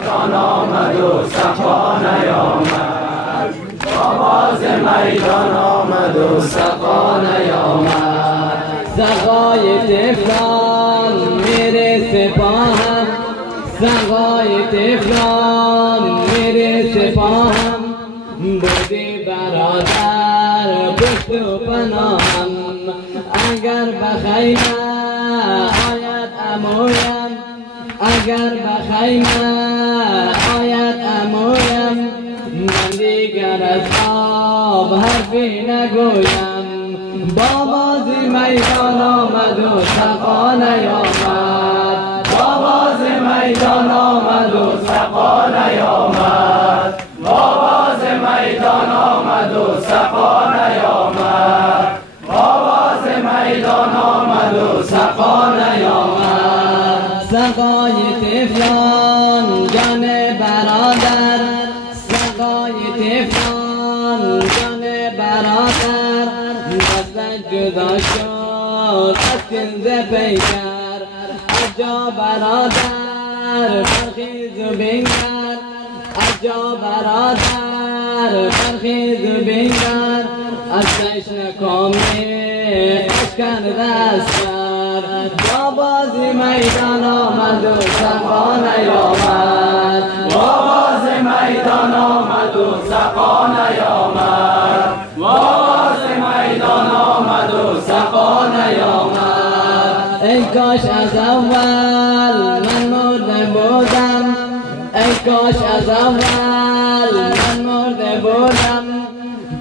میدان آمد و سقا نیامد، آواز میدان آمد و سقا نیامد. سقای طفلان میره سپاهم، سقای طفلان میره سپاهم. بودی برادر پشت و پناهم، اگر بخیمه آید امویم، اگر بخیمه آید امویم. من دیگر از آب حرفی نگویم، بابازی میدان آمد و سقا نیامد، بابازی میدان آمد و سقا نیامد، بابازی میدان آمد و سقا نیامد، بابازی میدان آمد و سقا نیامد. سقای طفلان جان برادر، سقای طفلان جان برادر. دست جدا شد از کنز پیکر، از جا برادر برخیز و بنگر، از جا برادر برخیز و بنگر. از چشم کامی اشکر دستر، بابازی میدان آمد و سقا نیامد، بابازی میدان آمد و سقا نیامد، بابازی میدان آمد و سقا نیامد. ای کاش از اول من مرده بودم، ای کاش از اول من مرده بودم.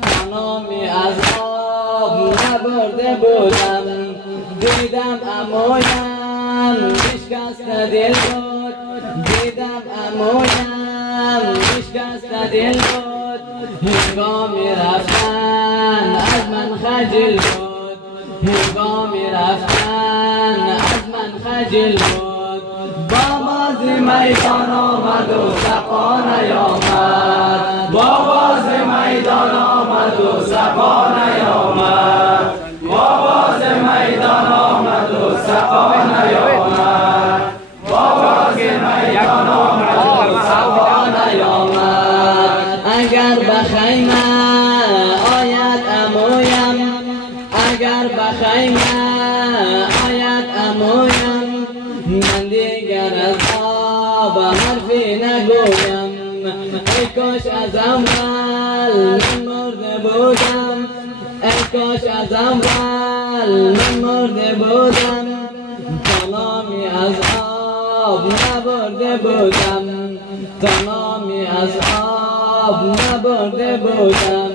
تنامی از آب نبرده بودم، دیدم امویم بشکست دل بود، دیدم امویم بشکست دل بود. هنگامی رفتن از من خجل بود، هنگامی رفتن از من خجل بود. بابازی میدان آمد و سقا نیامد، بابازی میدان آمد و سقا نیامد، بابازی میدان آمد و سقا نیامد، بابازی میدان آمد و سقا نیامد. اگر بخیمه آید امویم، اگر بخیمه آید امویم. من دیگر از آب حرفی نگویم، ای کاش از اول من مرده بودم، ای کاش از اول من مرده بودم. تمامی از آب نبرده بودم، تمامی از آب نبرده بودم.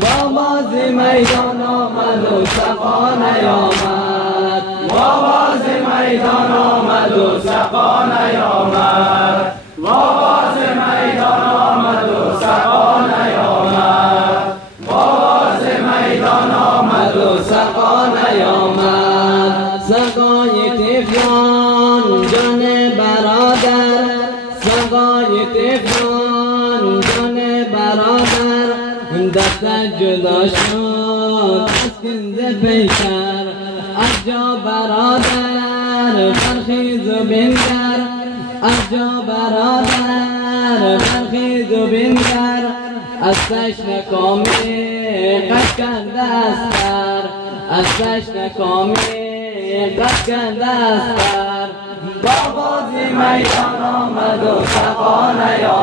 بابازی میدان آمد و سقا نیامد، بابازی میدان آمد و سقا نیامد، بابازی میدان آمد و سقا نیامد، بابازی میدان آمد و سقا نیامد. سقای طفلان جان برادر، سقای طفلان جان برادر. دست جدا شد از کنز پیکر، از جا برادر برخیز و بنگر، از جا برادر برخیز و بنگر. از چشم کامی قد کرده استر، از چشم کامی قد کرده استر. بابازی میدان آمد و سقا نیامد.